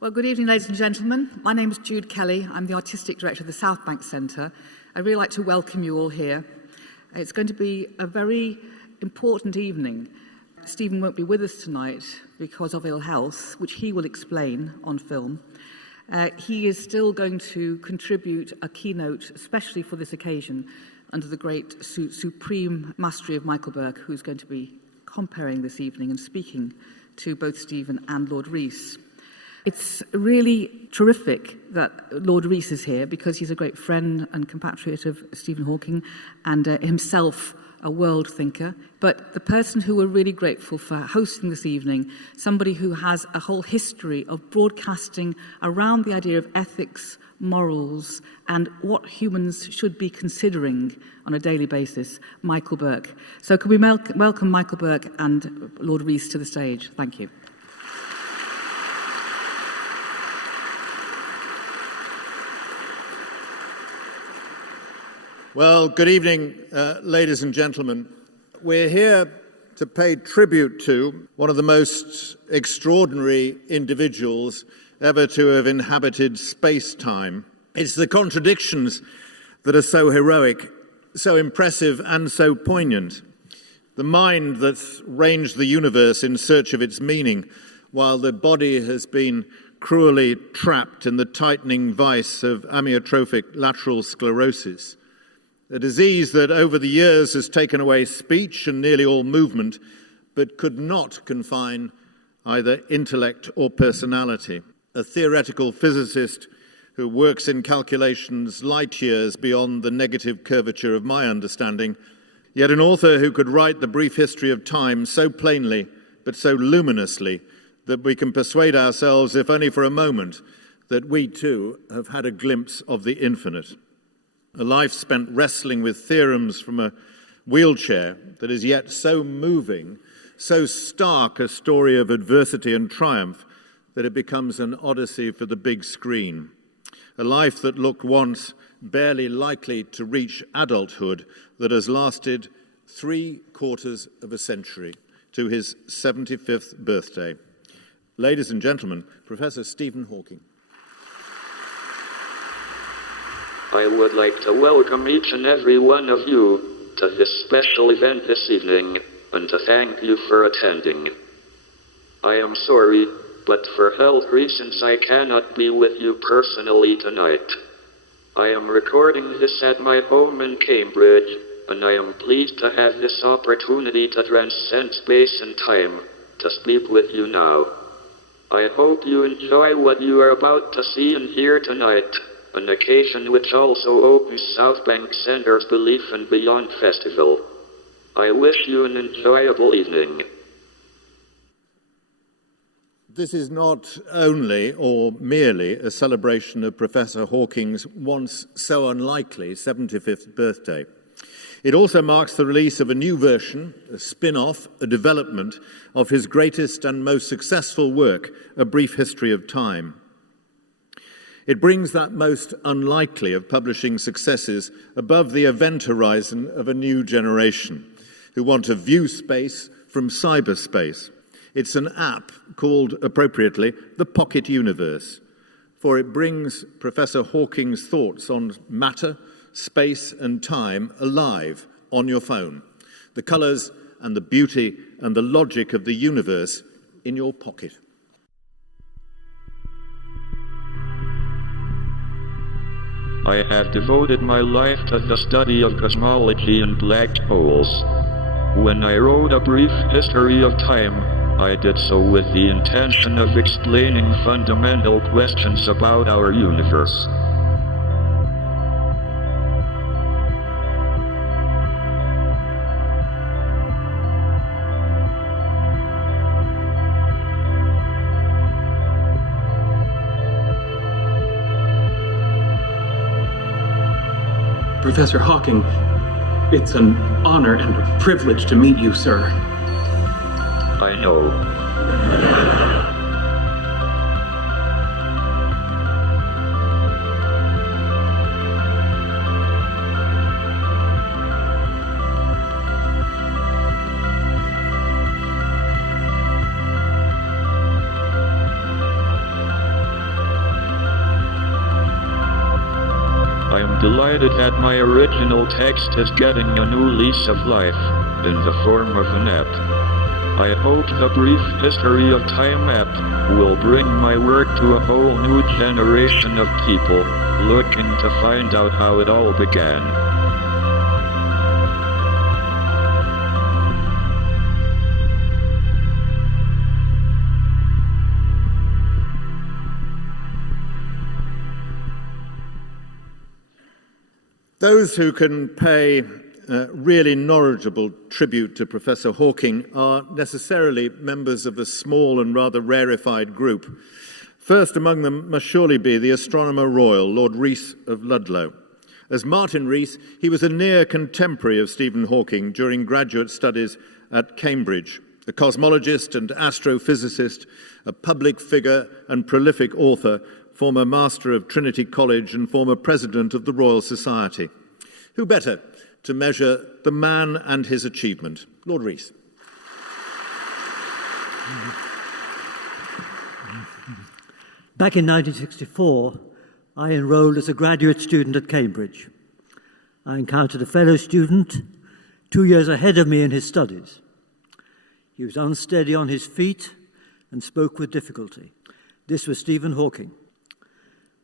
Well, good evening, ladies and gentlemen. My name is Jude Kelly. I'm the Artistic Director of the Southbank Centre. I'd really like to welcome you all here. It's going to be a very important evening. Stephen won't be with us tonight because of ill health, which he will explain on film. He is still going to contribute a keynote, especially for this occasion, under the great supreme mastery of Michael Buerk, who's going to be comparing this evening and speaking to both Stephen and Lord Rees. It's really terrific that Lord Rees is here because he's a great friend and compatriot of Stephen Hawking and himself a world thinker. But the person who we're really grateful for hosting this evening, somebody who has a whole history of broadcasting around the idea of ethics, morals, and what humans should be considering on a daily basis, Michael Buerk. So can we welcome Michael Buerk and Lord Rees to the stage? Thank you. Well, good evening, ladies and gentlemen. We're here to pay tribute to one of the most extraordinary individuals ever to have inhabited space-time. It's the contradictions that are so heroic, so impressive, and so poignant. The mind that's ranged the universe in search of its meaning, while the body has been cruelly trapped in the tightening vice of amyotrophic lateral sclerosis. A disease that over the years has taken away speech and nearly all movement, but could not confine either intellect or personality. A theoretical physicist who works in calculations light years beyond the negative curvature of my understanding, yet an author who could write the brief history of time so plainly, but so luminously, that we can persuade ourselves, if only for a moment, that we too have had a glimpse of the infinite. A life spent wrestling with theorems from a wheelchair that is yet so moving, so stark a story of adversity and triumph that it becomes an odyssey for the big screen. A life that looked once barely likely to reach adulthood that has lasted 3/4 of a century to his 75th birthday. Ladies and gentlemen, Professor Stephen Hawking. I would like to welcome each and every one of you to this special event this evening, and to thank you for attending. I am sorry, but for health reasons I cannot be with you personally tonight. I am recording this at my home in Cambridge, and I am pleased to have this opportunity to transcend space and time to speak with you now. I hope you enjoy what you are about to see and hear tonight, an occasion which also opens Southbank Centre's Belief and Beyond Festival. I wish you an enjoyable evening. This is not only or merely a celebration of Professor Hawking's once so unlikely 75th birthday. It also marks the release of a new version, a spin-off, a development of his greatest and most successful work, A Brief History of Time. It brings that most unlikely of publishing successes above the event horizon of a new generation who want to view space from cyberspace. It's an app called, appropriately, the Pocket Universe, for it brings Professor Hawking's thoughts on matter, space, and time alive on your phone. The colours and the beauty and the logic of the universe in your pocket. I have devoted my life to the study of cosmology and black holes. When I wrote A Brief History of Time, I did so with the intention of explaining fundamental questions about our universe. Professor Hawking, it's an honor and a privilege to meet you, sir. I know. I am delighted that my original text is getting a new lease of life, in the form of an app. I hope the brief history of Time app will bring my work to a whole new generation of people, looking to find out how it all began. Those who can pay really knowledgeable tribute to Professor Hawking are necessarily members of a small and rather rarefied group. First among them must surely be the Astronomer Royal, Lord Rees of Ludlow. As Martin Rees, he was a near contemporary of Stephen Hawking during graduate studies at Cambridge, a cosmologist and astrophysicist, a public figure and prolific author, former Master of Trinity College and former President of the Royal Society. Who better to measure the man and his achievement? Lord Rees. Back in 1964, I enrolled as a graduate student at Cambridge. I encountered a fellow student 2 years ahead of me in his studies. He was unsteady on his feet and spoke with difficulty. This was Stephen Hawking.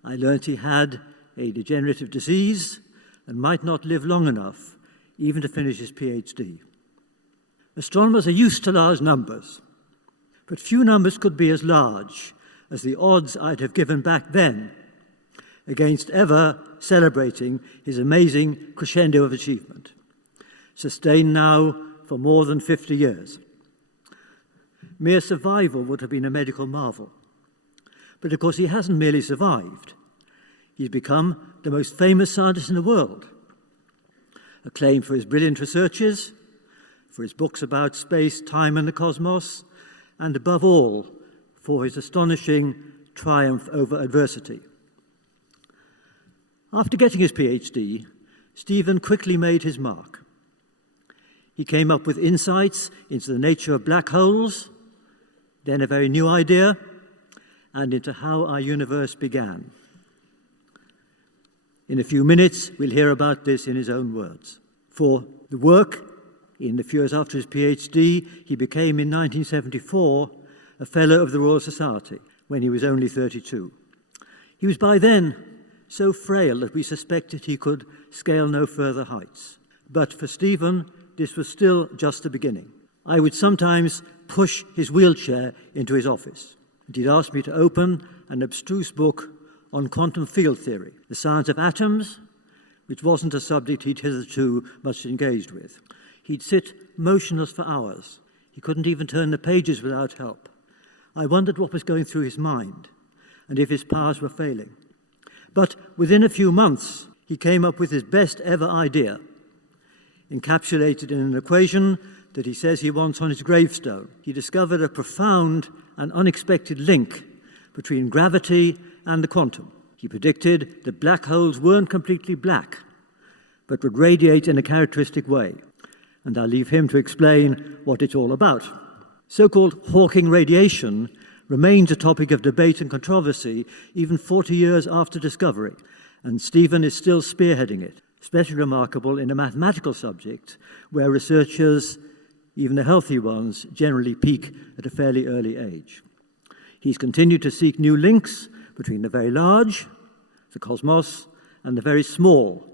I learnt he had a degenerative disease and might not live long enough even to finish his PhD. Astronomers are used to large numbers, but few numbers could be as large as the odds I'd have given back then against ever celebrating his amazing crescendo of achievement, sustained now for more than 50 years. Mere survival would have been a medical marvel. But of course he hasn't merely survived. He's become the most famous scientist in the world, acclaimed for his brilliant researches, for his books about space, time and the cosmos, and above all, for his astonishing triumph over adversity. After getting his PhD, Stephen quickly made his mark. He came up with insights into the nature of black holes, then a very new idea, and into how our universe began. In a few minutes, we'll hear about this in his own words. For the work, in the few years after his PhD, he became in 1974 a Fellow of the Royal Society when he was only 32. He was by then so frail that we suspected he could scale no further heights. But for Stephen, this was still just the beginning. I would sometimes push his wheelchair into his office, and he'd ask me to open an abstruse book on quantum field theory, the science of atoms, which wasn't a subject he'd hitherto much engaged with. He'd sit motionless for hours. He couldn't even turn the pages without help. I wondered what was going through his mind, and if his powers were failing. But within a few months, he came up with his best ever idea, encapsulated in an equation that he says he wants on his gravestone. He discovered a profound and unexpected link between gravity and the quantum. He predicted that black holes weren't completely black, but would radiate in a characteristic way. And I'll leave him to explain what it's all about. So-called Hawking radiation remains a topic of debate and controversy even 40 years after discovery, and Stephen is still spearheading it, especially remarkable in a mathematical subject where researchers, even the healthy ones, generally peak at a fairly early age. He's continued to seek new links between the very large, the cosmos, and the very small,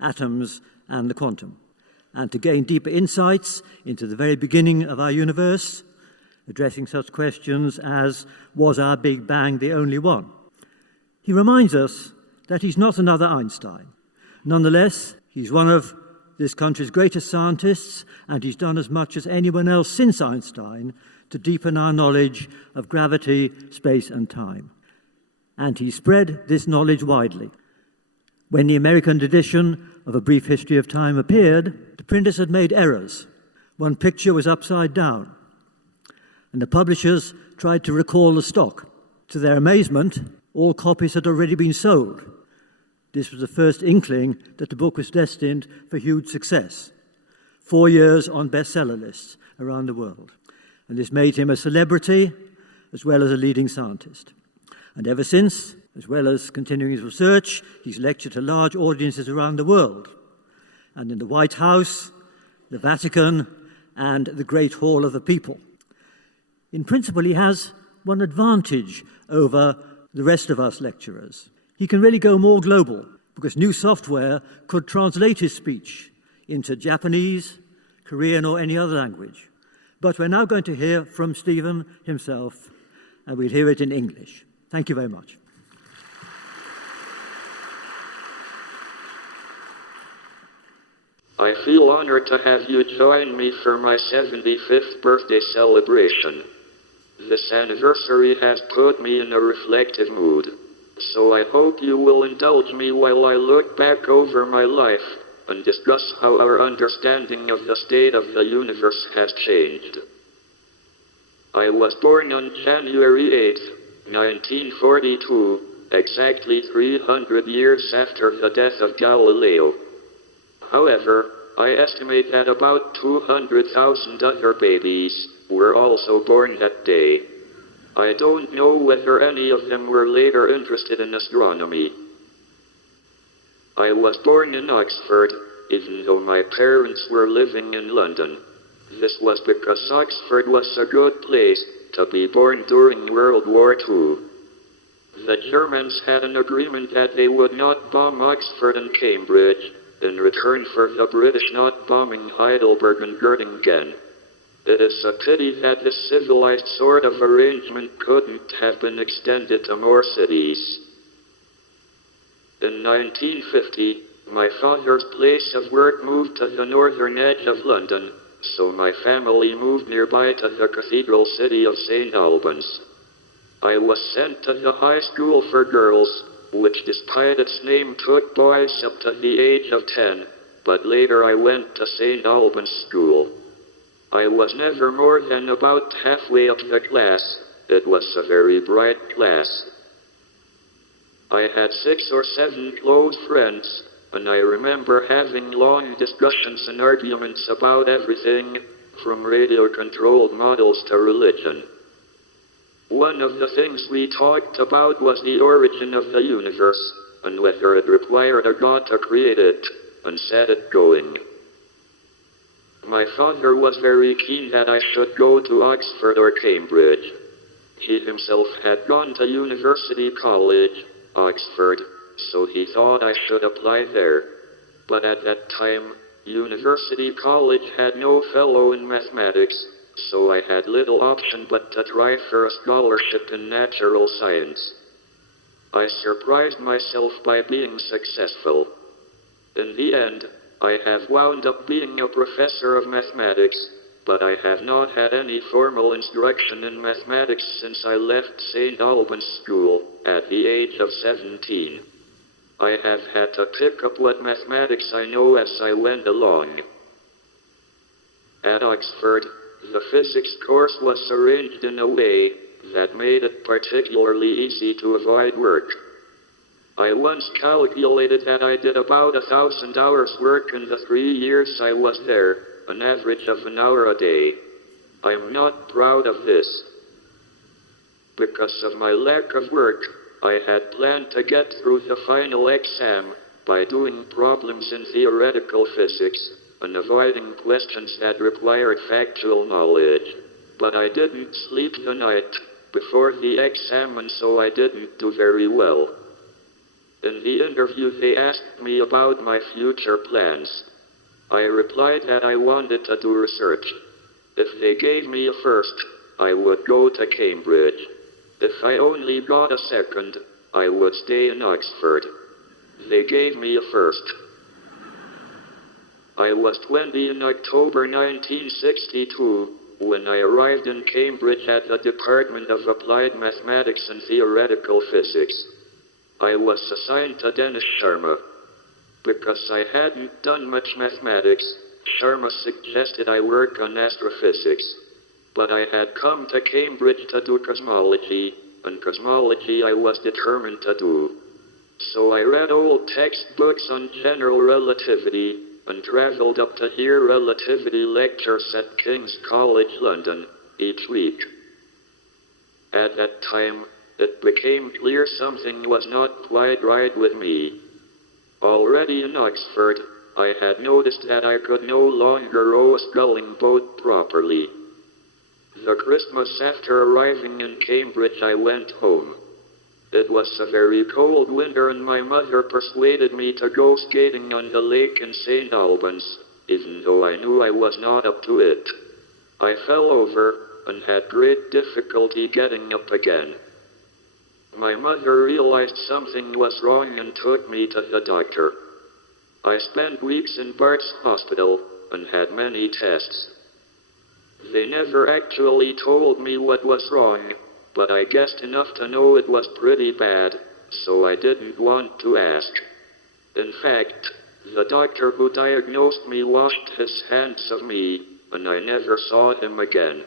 atoms and the quantum, and to gain deeper insights into the very beginning of our universe, addressing such questions as, was our Big Bang the only one? He reminds us that he's not another Einstein. Nonetheless, he's one of this country's greatest scientists, and he's done as much as anyone else since Einstein to deepen our knowledge of gravity, space, and time. And he spread this knowledge widely. When the American edition of A Brief History of Time appeared, the printers had made errors. One picture was upside down, and the publishers tried to recall the stock. To their amazement, all copies had already been sold. This was the first inkling that the book was destined for huge success. 4 years on bestseller lists around the world. And this made him a celebrity as well as a leading scientist. And ever since, As well as continuing his research, he's lectured to large audiences around the world, and in the White House, the Vatican, and the Great Hall of the People. In principle, he has one advantage over the rest of us lecturers. He can really go more global, because new software could translate his speech into Japanese, Korean, or any other language. But we're now going to hear from Stephen himself, and we'll hear it in English. Thank you very much. I feel honored to have you join me for my 75th birthday celebration. This anniversary has put me in a reflective mood, so I hope you will indulge me while I look back over my life and discuss how our understanding of the state of the universe has changed. I was born on January 8, 1942, exactly 300 years after the death of Galileo. However, I estimate that about 200,000 other babies were also born that day. I don't know whether any of them were later interested in astronomy. I was born in Oxford, even though my parents were living in London. This was because Oxford was a good place to be born during World War II. The Germans had an agreement that they would not bomb Oxford and Cambridge, in return for the British not bombing Heidelberg and Göttingen. It is a pity that this civilized sort of arrangement couldn't have been extended to more cities. In 1950, my father's place of work moved to the northern edge of London, so my family moved nearby to the cathedral city of St. Albans. I was sent to the high school for girls, which despite its name took boys up to the age of 10, but later I went to St. Albans School. I was never more than about halfway up the class. It was a very bright class. I had 6 or 7 close friends, and I remember having long discussions and arguments about everything, from radio-controlled models to religion. One of the things we talked about was the origin of the universe, and whether it required a God to create it, and set it going. My father was very keen that I should go to Oxford or Cambridge. He himself had gone to University College, Oxford, so he thought I should apply there. But at that time, University College had no fellow in mathematics, so I had little option but to try for a scholarship in natural science. I surprised myself by being successful. In the end, I have wound up being a professor of mathematics, but I have not had any formal instruction in mathematics since I left St. Albans School at the age of 17. I have had to pick up what mathematics I know as I went along. At Oxford, the physics course was arranged in a way that made it particularly easy to avoid work. I once calculated that I did about 1,000 hours work in the 3 years I was there, an average of an hour a day. I'm not proud of this. Because of my lack of work, I had planned to get through the final exam by doing problems in theoretical physics and avoiding questions that required factual knowledge. But I didn't sleep the night before the exam, and so I didn't do very well. In the interview, they asked me about my future plans. I replied that I wanted to do research. If they gave me a first, I would go to Cambridge. If I only got a second, I would stay in Oxford. They gave me a first. I was 20 in October 1962 when I arrived in Cambridge at the Department of Applied Mathematics and Theoretical Physics. I was assigned to Dennis Sharma. Because I hadn't done much mathematics, Sharma suggested I work on astrophysics. But I had come to Cambridge to do cosmology, and cosmology I was determined to do. So I read old textbooks on general relativity and traveled up to hear relativity lectures at King's College London each week. At that time, it became clear something was not quite right with me. Already in Oxford, I had noticed that I could no longer row a sculling boat properly. The Christmas after arriving in Cambridge, I went home. It was a very cold winter, and my mother persuaded me to go skating on the lake in St. Albans, even though I knew I was not up to it. I fell over and had great difficulty getting up again. My mother realized something was wrong and took me to the doctor. I spent weeks in Bart's hospital and had many tests. They never actually told me what was wrong, but I guessed enough to know it was pretty bad, so I didn't want to ask. In fact, the doctor who diagnosed me washed his hands of me, and I never saw him again.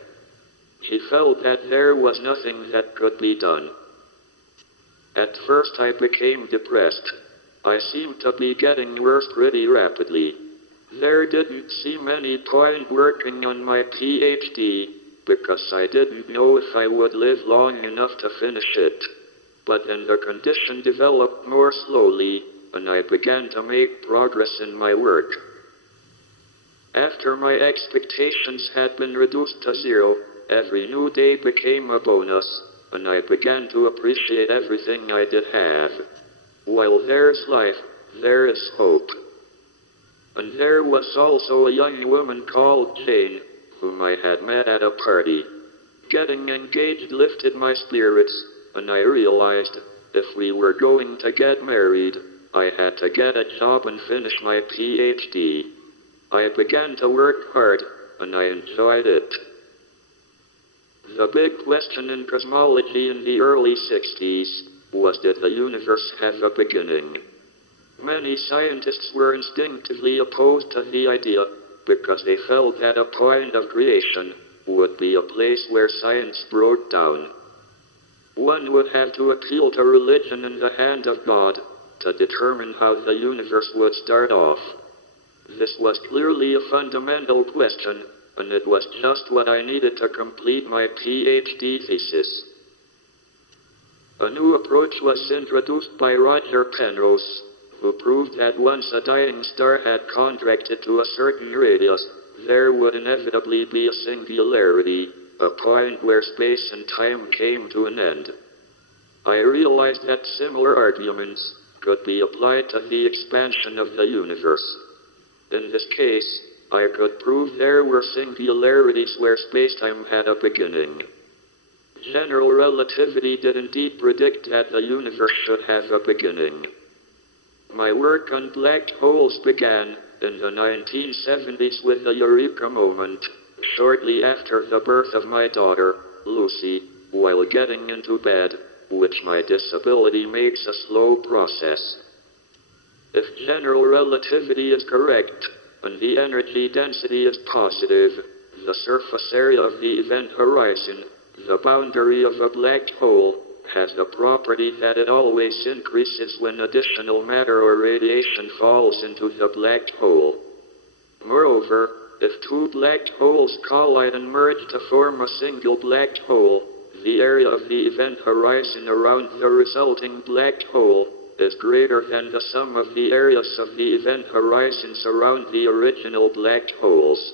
He felt that there was nothing that could be done. At first I became depressed. I seemed to be getting worse pretty rapidly. There didn't seem any point working on my PhD, because I didn't know if I would live long enough to finish it. But then the condition developed more slowly, and I began to make progress in my work. After my expectations had been reduced to zero, every new day became a bonus, and I began to appreciate everything I did have. While there's life, there is hope. And there was also a young woman called Jane, whom I had met at a party. Getting engaged lifted my spirits, and I realized if we were going to get married, I had to get a job and finish my PhD. I began to work hard, and I enjoyed it. The big question in cosmology in the early 60s was, did the universe have a beginning? Many scientists were instinctively opposed to the idea because they felt that a point of creation would be a place where science broke down. One would have to appeal to religion and the hand of God to determine how the universe would start off. This was clearly a fundamental question, and it was just what I needed to complete my PhD thesis. A new approach was introduced by Roger Penrose, who proved that once a dying star had contracted to a certain radius, there would inevitably be a singularity, a point where space and time came to an end. I realized that similar arguments could be applied to the expansion of the universe. In this case, I could prove there were singularities where space-time had a beginning. General relativity did indeed predict that the universe should have a beginning. My work on black holes began in the 1970s with the Eureka moment, shortly after the birth of my daughter, Lucy, while getting into bed, which my disability makes a slow process. If general relativity is correct, and the energy density is positive, the surface area of the event horizon, the boundary of a black hole, has the property that it always increases when additional matter or radiation falls into the black hole. Moreover, if two black holes collide and merge to form a single black hole, the area of the event horizon around the resulting black hole is greater than the sum of the areas of the event horizons around the original black holes.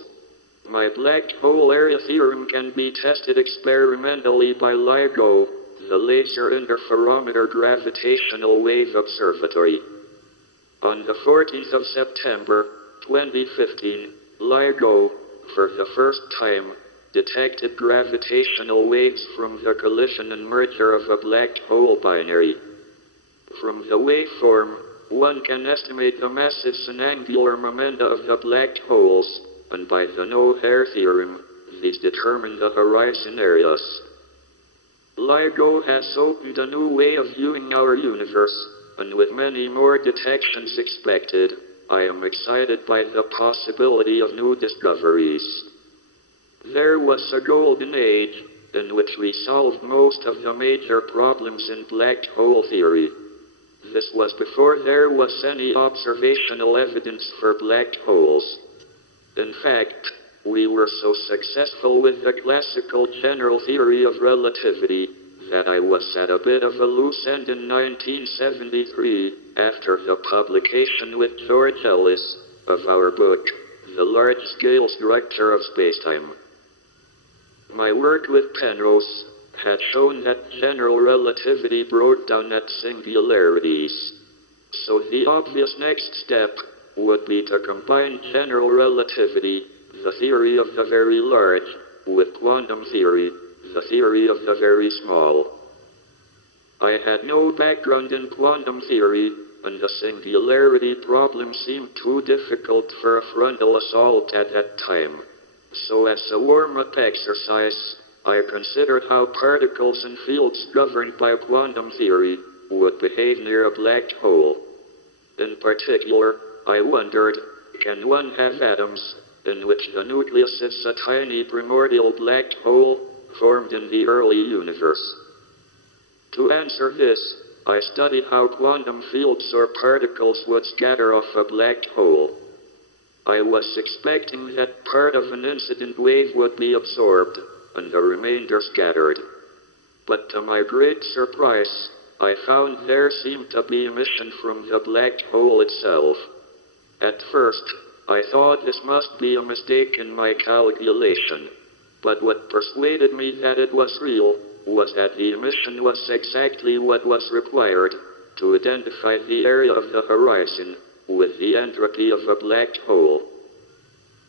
My black hole area theorem can be tested experimentally by LIGO, the Laser Interferometer Gravitational Wave Observatory. On the 14th of September, 2015, LIGO, for the first time, detected gravitational waves from the collision and merger of a black hole binary. From the waveform, one can estimate the masses and angular momenta of the black holes, and by the no-hair theorem, these determine the horizon areas. LIGO has opened a new way of viewing our universe, and with many more detections expected, I am excited by the possibility of new discoveries. There was a golden age in which we solved most of the major problems in black hole theory. This was before there was any observational evidence for black holes. In fact, we were so successful with the classical general theory of relativity that I was at a bit of a loose end in 1973 after the publication with George Ellis of our book, The Large-Scale Structure of Spacetime. My work with Penrose had shown that general relativity broke down at singularities. So the obvious next step would be to combine general relativity, the theory of the very large, with quantum theory, the theory of the very small. I had no background in quantum theory, and the singularity problem seemed too difficult for a frontal assault at that time. So as a warm-up exercise, I considered how particles and fields governed by quantum theory would behave near a black hole. In particular, I wondered, can one have atoms in which the nucleus is a tiny primordial black hole formed in the early universe? To answer this, I studied how quantum fields or particles would scatter off a black hole. I was expecting that part of an incident wave would be absorbed and the remainder scattered. But to my great surprise, I found there seemed to be emission from the black hole itself. At first, I thought this must be a mistake in my calculation, but what persuaded me that it was real was that the emission was exactly what was required to identify the area of the horizon with the entropy of a black hole.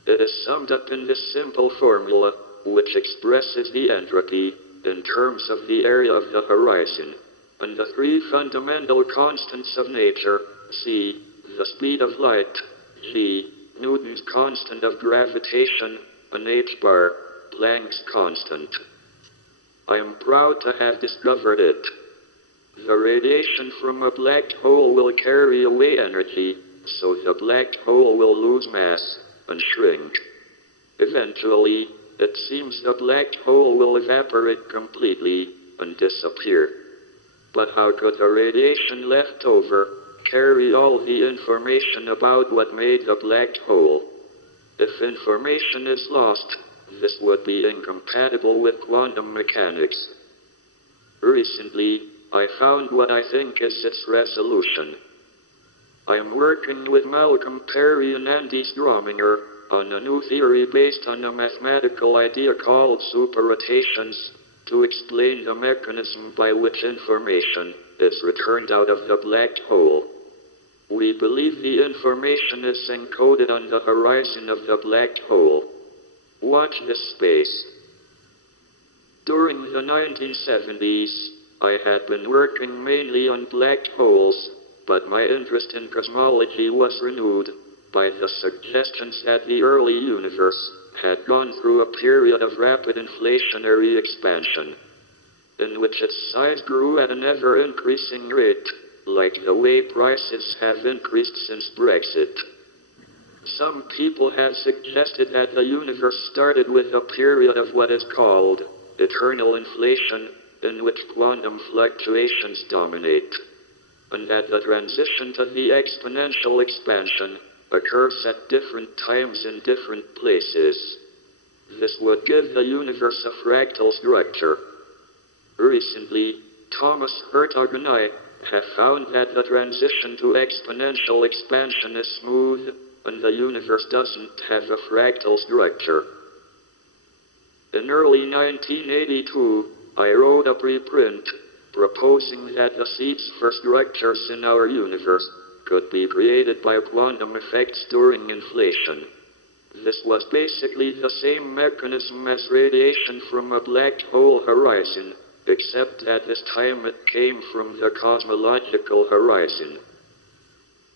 It is summed up in this simple formula, which expresses the entropy in terms of the area of the horizon, and the three fundamental constants of nature, c, the speed of light, g, Newton's constant of gravitation, and h bar, Planck's constant. I am proud to have discovered it. The radiation from a black hole will carry away energy, so the black hole will lose mass and shrink. Eventually, it seems the black hole will evaporate completely and disappear. But how could the radiation left over carry all the information about what made the black hole? If information is lost, this would be incompatible with quantum mechanics. Recently, I found what I think is its resolution. I am working with Malcolm Perry and Andy Strominger on a new theory based on a mathematical idea called superrotations to explain the mechanism by which information is returned out of the black hole. We believe the information is encoded on the horizon of the black hole. Watch this space. During the 1970s, I had been working mainly on black holes, but my interest in cosmology was renewed by the suggestions that the early universe had gone through a period of rapid inflationary expansion, in which its size grew at an ever-increasing rate, like the way prices have increased since Brexit. Some people have suggested that the universe started with a period of what is called eternal inflation, in which quantum fluctuations dominate, and that the transition to the exponential expansion occurs at different times in different places. This would give the universe a fractal structure. Recently, Thomas Hertog and I have found that the transition to exponential expansion is smooth, and the universe doesn't have a fractal structure. In early 1982, I wrote a preprint proposing that the seeds for structures in our universe could be created by quantum effects during inflation. This was basically the same mechanism as radiation from a black hole horizon, except that this time it came from the cosmological horizon.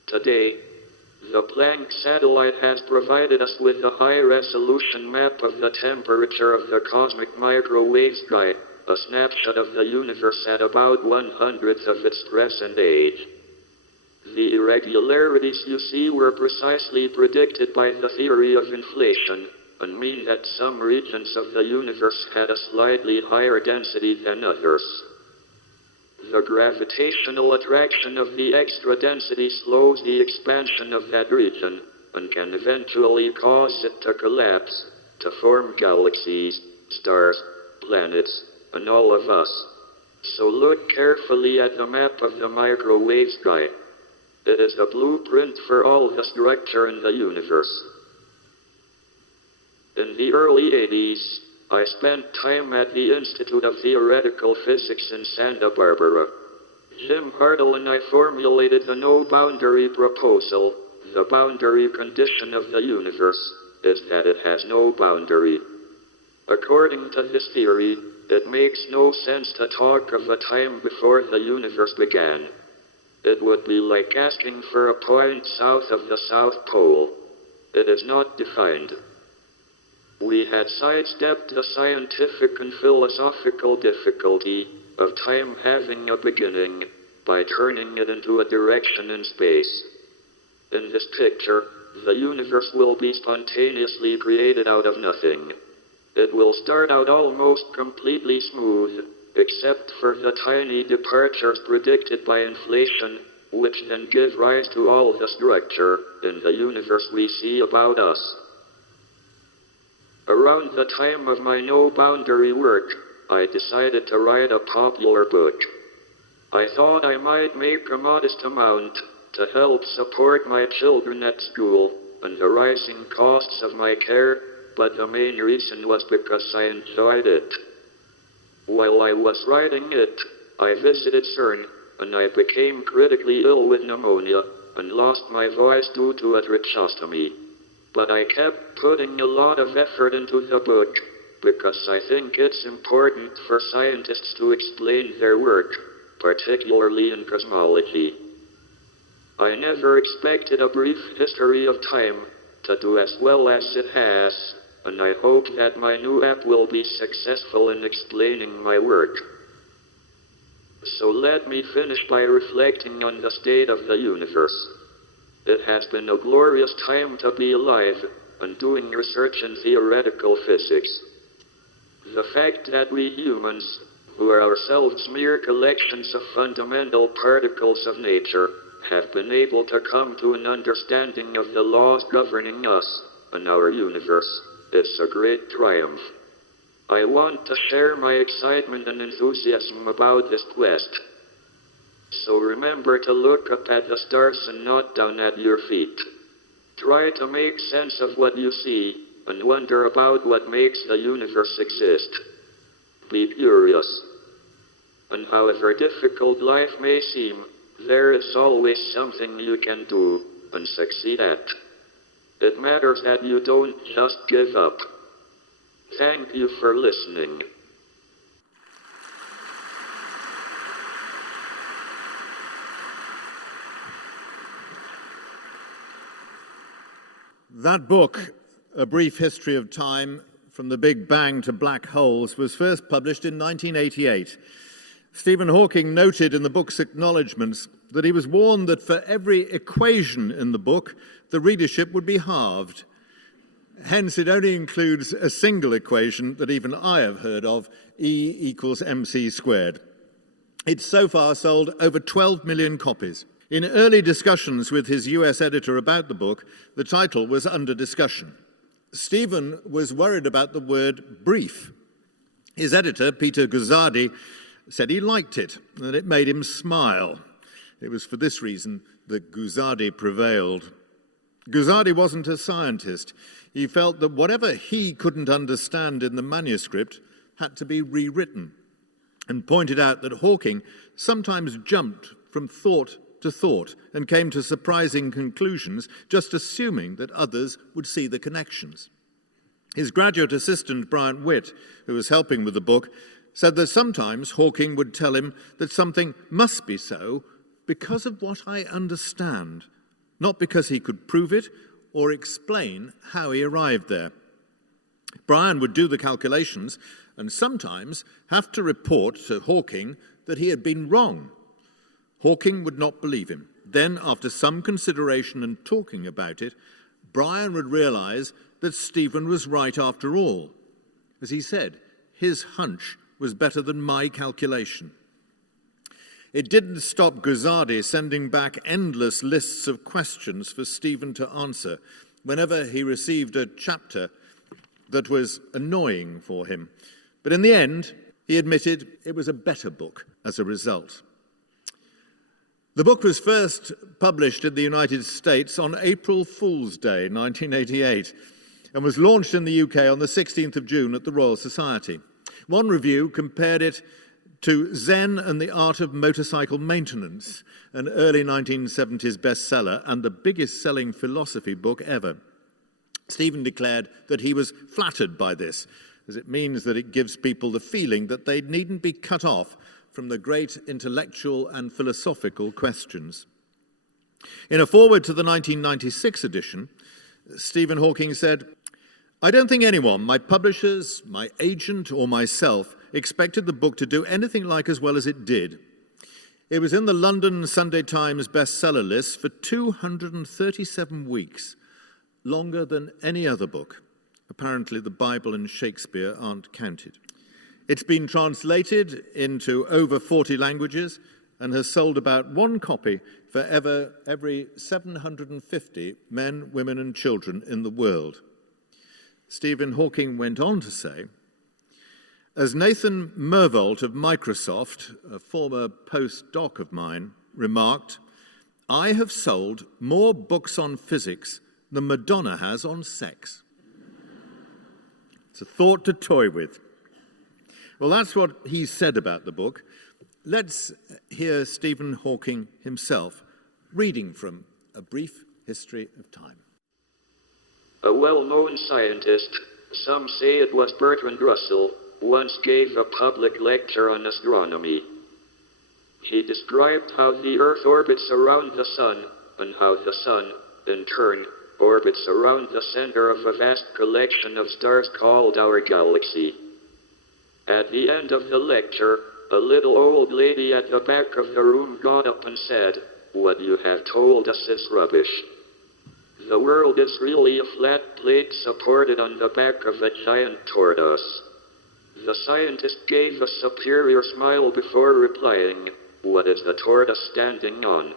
Today, the Planck satellite has provided us with a high-resolution map of the temperature of the cosmic microwave sky, a snapshot of the universe at about 1/100th of its present age. The irregularities you see were precisely predicted by the theory of inflation, and mean that some regions of the universe had a slightly higher density than others. The gravitational attraction of the extra density slows the expansion of that region, and can eventually cause it to collapse, to form galaxies, stars, planets, and all of us. So look carefully at the map of the microwave sky. It is a blueprint for all the structure in the universe. In the early 80s, I spent time at the Institute of Theoretical Physics in Santa Barbara. Jim Hartle and I formulated the no-boundary proposal. The boundary condition of the universe is that it has no boundary. According to his theory, it makes no sense to talk of a time before the universe began. It would be like asking for a point south of the South Pole. It is not defined. We had sidestepped the scientific and philosophical difficulty of time having a beginning by turning it into a direction in space. In this picture, the universe will be spontaneously created out of nothing. It will start out almost completely smooth, except for the tiny departures predicted by inflation, which then give rise to all the structure in the universe we see about us. Around the time of my no-boundary work, I decided to write a popular book. I thought I might make a modest amount to help support my children at school and the rising costs of my care, but the main reason was because I enjoyed it. While I was writing it, I visited CERN, and I became critically ill with pneumonia and lost my voice due to a tracheostomy. But I kept putting a lot of effort into the book because I think it's important for scientists to explain their work, particularly in cosmology. I never expected a brief history of time to do as well as it has, and I hope that my new app will be successful in explaining my work. So let me finish by reflecting on the state of the universe. It has been a glorious time to be alive and doing research in theoretical physics. The fact that we humans, who are ourselves mere collections of fundamental particles of nature, have been able to come to an understanding of the laws governing us and our universe is a great triumph. I want to share my excitement and enthusiasm about this quest. So remember to look up at the stars and not down at your feet. Try to make sense of what you see and wonder about what makes the universe exist. Be curious. And however difficult life may seem, there is always something you can do and succeed at. It matters that you don't just give up. Thank you for listening. That book, A Brief History of Time, From the Big Bang to Black Holes, was first published in 1988. Stephen Hawking noted in the book's acknowledgements that he was warned that for every equation in the book, the readership would be halved. Hence, it only includes a single equation that even I have heard of, E equals mc squared. It's so far sold over 12 million copies. In early discussions with his US editor about the book, the title was under discussion. Stephen was worried about the word brief. His editor, Peter Guzzardi, said he liked it, and that it made him smile. It was for this reason that Guzzardi prevailed. Guzzardi wasn't a scientist. He felt that whatever he couldn't understand in the manuscript had to be rewritten, and pointed out that Hawking sometimes jumped from thought to thought and came to surprising conclusions, just assuming that others would see the connections. His graduate assistant, Bryant Witt, who was helping with the book, said that sometimes Hawking would tell him that something must be so because of what I understand, not because he could prove it or explain how he arrived there. Brian would do the calculations and sometimes have to report to Hawking that he had been wrong. Hawking would not believe him. Then, after some consideration and talking about it, Brian would realize that Stephen was right after all. As he said, his hunch was better than my calculation. It didn't stop Guzzardi sending back endless lists of questions for Stephen to answer whenever he received a chapter that was annoying for him. But in the end, he admitted it was a better book as a result. The book was first published in the United States on April Fool's Day, 1988, and was launched in the UK on the 16th of June at the Royal Society. One review compared it to Zen and the Art of Motorcycle Maintenance, an early 1970s bestseller and the biggest-selling philosophy book ever. Stephen declared that he was flattered by this, as it means that it gives people the feeling that they needn't be cut off from the great intellectual and philosophical questions. In a foreword to the 1996 edition, Stephen Hawking said, "I don't think anyone, my publishers, my agent, or myself, expected the book to do anything like as well as it did. It was in the London Sunday Times bestseller list for 237 weeks, longer than any other book. Apparently, the Bible and Shakespeare aren't counted. It's been translated into over 40 languages and has sold about one copy for every 750 men, women, and children in the world." Stephen Hawking went on to say, "As Nathan Myhrvold of Microsoft, a former postdoc of mine, remarked, I have sold more books on physics than Madonna has on sex." It's a thought to toy with. Well, that's what he said about the book. Let's hear Stephen Hawking himself reading from A Brief History of Time. A well-known scientist, some say it was Bertrand Russell, once gave a public lecture on astronomy. He described how the Earth orbits around the Sun, and how the Sun, in turn, orbits around the center of a vast collection of stars called our galaxy. At the end of the lecture, a little old lady at the back of the room got up and said, "What you have told us is rubbish. The world is really a flat plate supported on the back of a giant tortoise." The scientist gave a superior smile before replying, "What is the tortoise standing on?"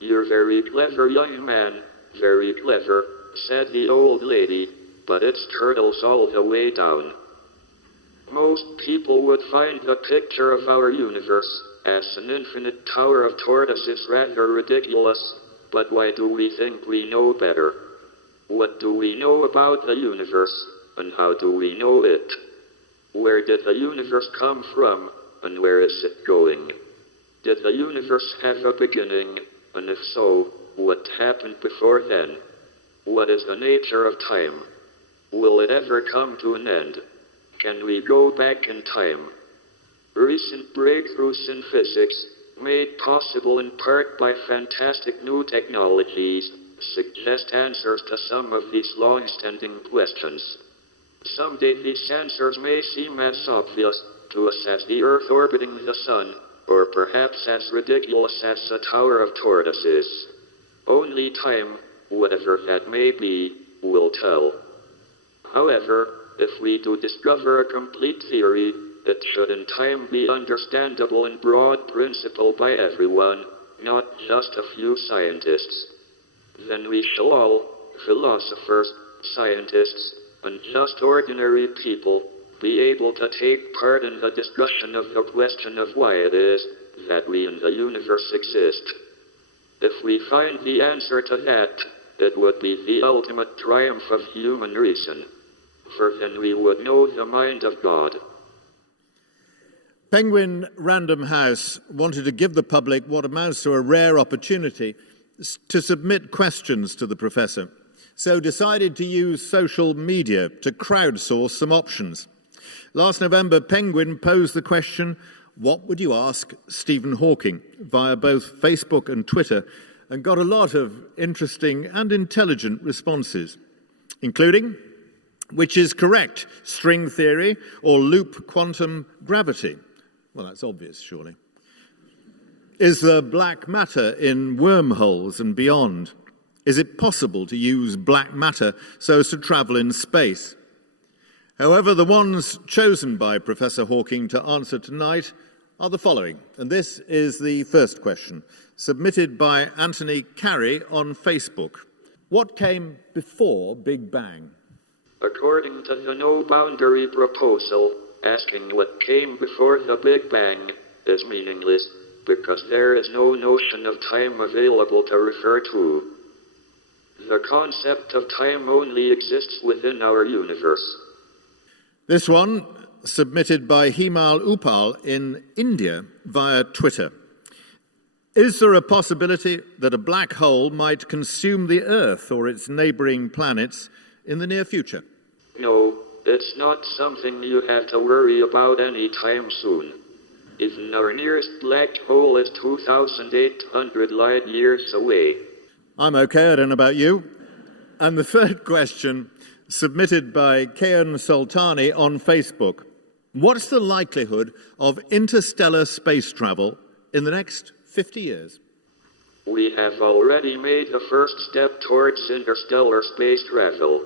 "You're very clever, young man, very clever," said the old lady, "but it's turtles all the way down." Most people would find the picture of our universe as an infinite tower of tortoises rather ridiculous, but why do we think we know better? What do we know about the universe, and how do we know it? Where did the universe come from, and where is it going? Did the universe have a beginning, and if so, what happened before then? What is the nature of time? Will it ever come to an end? Can we go back in time? Recent breakthroughs in physics, made possible in part by fantastic new technologies, suggest answers to some of these long-standing questions. Someday these answers may seem as obvious to us as the Earth orbiting the Sun, or perhaps as ridiculous as a tower of tortoises. Only time, whatever that may be, will tell. However, if we do discover a complete theory, it should in time be understandable in broad principle by everyone, not just a few scientists. Then we shall all, philosophers, scientists, and just ordinary people, be able to take part in the discussion of the question of why it is that we in the universe exist. If we find the answer to that, it would be the ultimate triumph of human reason. For then we would know the mind of God. Penguin Random House wanted to give the public what amounts to a rare opportunity to submit questions to the professor, so decided to use social media to crowdsource some options. Last November, Penguin posed the question, "What would you ask Stephen Hawking?" via both Facebook and Twitter, and got a lot of interesting and intelligent responses, including, which is correct, string theory or loop quantum gravity? Well, that's obvious, surely. Is there black matter in wormholes and beyond? Is it possible to use black matter so as to travel in space? However, the ones chosen by Professor Hawking to answer tonight are the following. And this is the first question, submitted by Anthony Carey on Facebook. What came before Big Bang? According to the no-boundary proposal, asking what came before the Big Bang is meaningless, because there is no notion of time available to refer to. The concept of time only exists within our universe. This one, submitted by Himal Upal in India via Twitter. Is there a possibility that a black hole might consume the Earth or its neighboring planets in the near future? No, it's not something you have to worry about anytime soon. Even our nearest black hole is 2,800 light years away. I'm okay, I don't know about you. And the third question, submitted by Kayan Sultani on Facebook. What's the likelihood of interstellar space travel in the next 50 years? We have already made the first step towards interstellar space travel.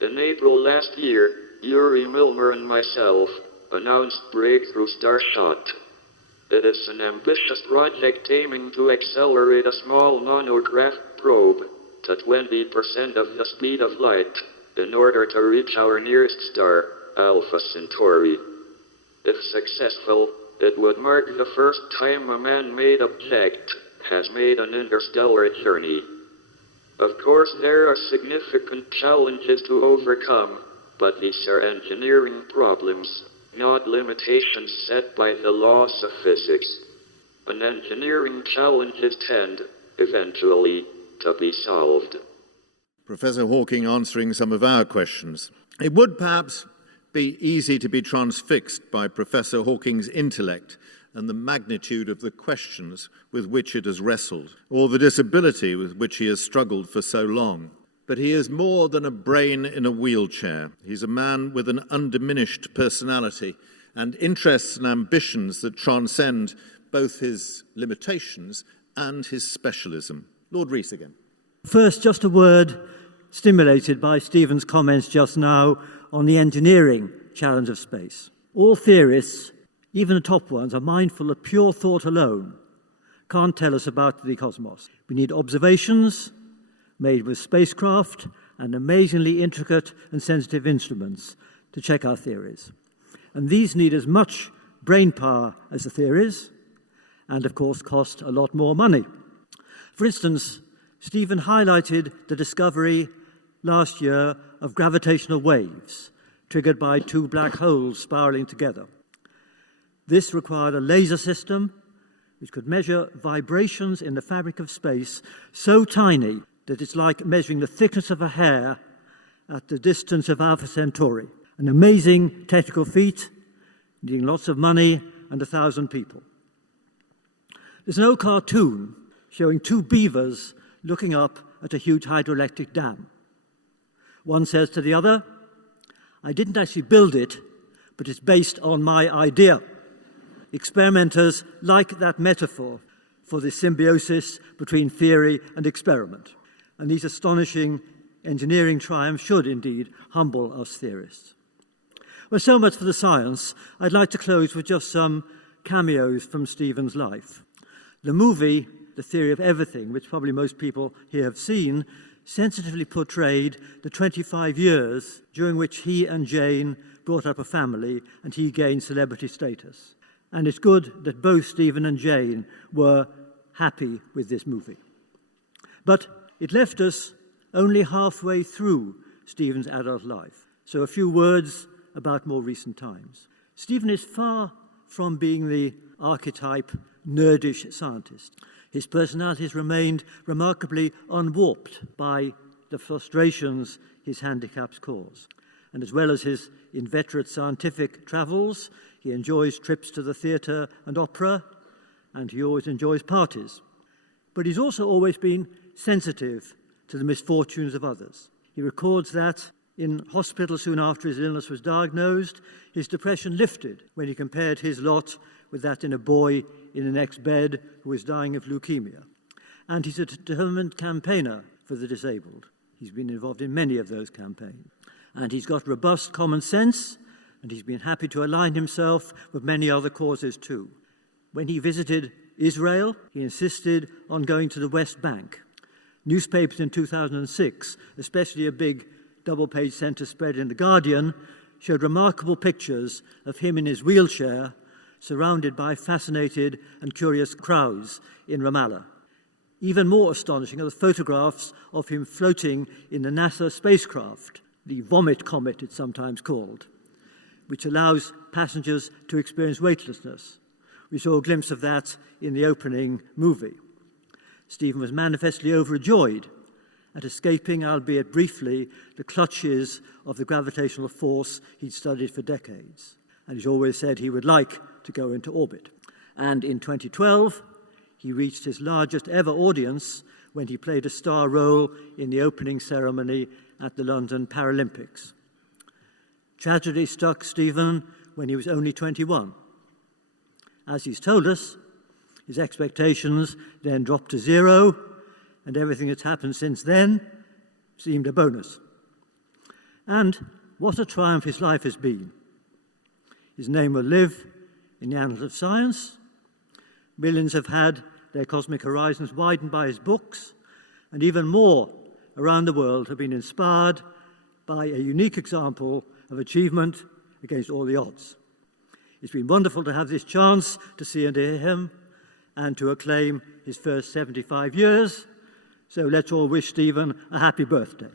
In April last year, Yuri Milner and myself announced Breakthrough Starshot. It is an ambitious project aiming to accelerate a small monocraft probe to 20% of the speed of light in order to reach our nearest star, Alpha Centauri. If successful, it would mark the first time a man-made object has made an interstellar journey. Of course, there are significant challenges to overcome, but these are engineering problems, not limitations set by the laws of physics. And engineering challenges tend, eventually, to be solved. Professor Hawking answering some of our questions. It would perhaps be easy to be transfixed by Professor Hawking's intellect and the magnitude of the questions with which it has wrestled, or the disability with which he has struggled for so long. But he is more than a brain in a wheelchair. He's a man with an undiminished personality and interests and ambitions that transcend both his limitations and his specialism. Lord Rees again. First, just a word stimulated by Stephen's comments just now on the engineering challenge of space. All theorists, even the top ones, are mindful that pure thought alone can't tell us about the cosmos. We need observations made with spacecraft and amazingly intricate and sensitive instruments to check our theories. And these need as much brain power as the theories, and of course cost a lot more money. For instance, Stephen highlighted the discovery last year of gravitational waves triggered by two black holes spiraling together. This required a laser system which could measure vibrations in the fabric of space so tiny that it's like measuring the thickness of a hair at the distance of Alpha Centauri. An amazing technical feat, needing lots of money and 1,000 people. There's an old cartoon showing two beavers looking up at a huge hydroelectric dam. One says to the other, "I didn't actually build it, but it's based on my idea." Experimenters like that metaphor for the symbiosis between theory and experiment. And these astonishing engineering triumphs should indeed humble us theorists. Well, so much for the science. I'd like to close with just some cameos from Stephen's life. The movie, The Theory of Everything, which probably most people here have seen, sensitively portrayed the 25 years during which he and Jane brought up a family and he gained celebrity status. And it's good that both Stephen and Jane were happy with this movie. But it left us only halfway through Stephen's adult life. So a few words about more recent times. Stephen is far from being the archetype nerdish scientist. His personality has remained remarkably unwarped by the frustrations his handicaps cause. And as well as his inveterate scientific travels, he enjoys trips to the theatre and opera, and he always enjoys parties. But he's also always been sensitive to the misfortunes of others. He records that in hospital soon after his illness was diagnosed, his depression lifted when he compared his lot with that in a boy in the next bed who was dying of leukemia. And he's a determined campaigner for the disabled. He's been involved in many of those campaigns. And he's got robust common sense, and he's been happy to align himself with many other causes too. When he visited Israel, he insisted on going to the West Bank. Newspapers in 2006, especially a big double-page centre spread in The Guardian, showed remarkable pictures of him in his wheelchair, surrounded by fascinated and curious crowds in Ramallah. Even more astonishing are the photographs of him floating in the NASA spacecraft, the vomit comet it's sometimes called, which allows passengers to experience weightlessness. We saw a glimpse of that in the opening movie. Stephen was manifestly overjoyed at escaping, albeit briefly, the clutches of the gravitational force he'd studied for decades. And he's always said he would like to go into orbit. And in 2012, he reached his largest ever audience when he played a star role in the opening ceremony at the London Paralympics. Tragedy struck Stephen when he was only 21. As he's told us, his expectations then dropped to zero, and everything that's happened since then seemed a bonus. And what a triumph his life has been. His name will live in the annals of science. Millions have had their cosmic horizons widened by his books, and even more around the world have been inspired by a unique example of achievement against all the odds. It's been wonderful to have this chance to see and hear him and to acclaim his first 75 years. So let's all wish Stephen a happy birthday.